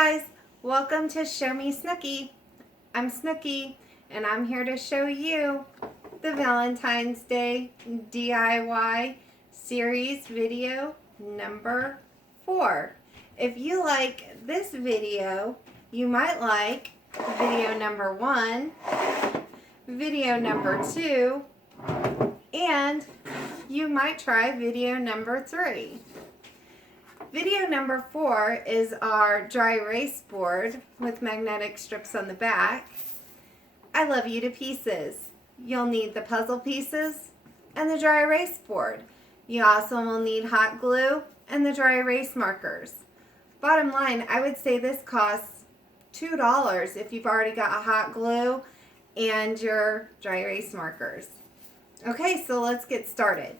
guys, welcome to Show Me Snookie. I'm Snookie and I'm here to show you the Valentine's Day DIY series video number 4. If you like this video, you might like video number 1, video number 2, and you might try video number 3. Video number 4 is our dry erase board with magnetic strips on the back. I love you to pieces. You'll need the puzzle pieces and the dry erase board. You also will need hot glue and the dry erase markers. Bottom line, I would say this costs $2 if you've already got a hot glue and your dry erase markers. Okay, so let's get started.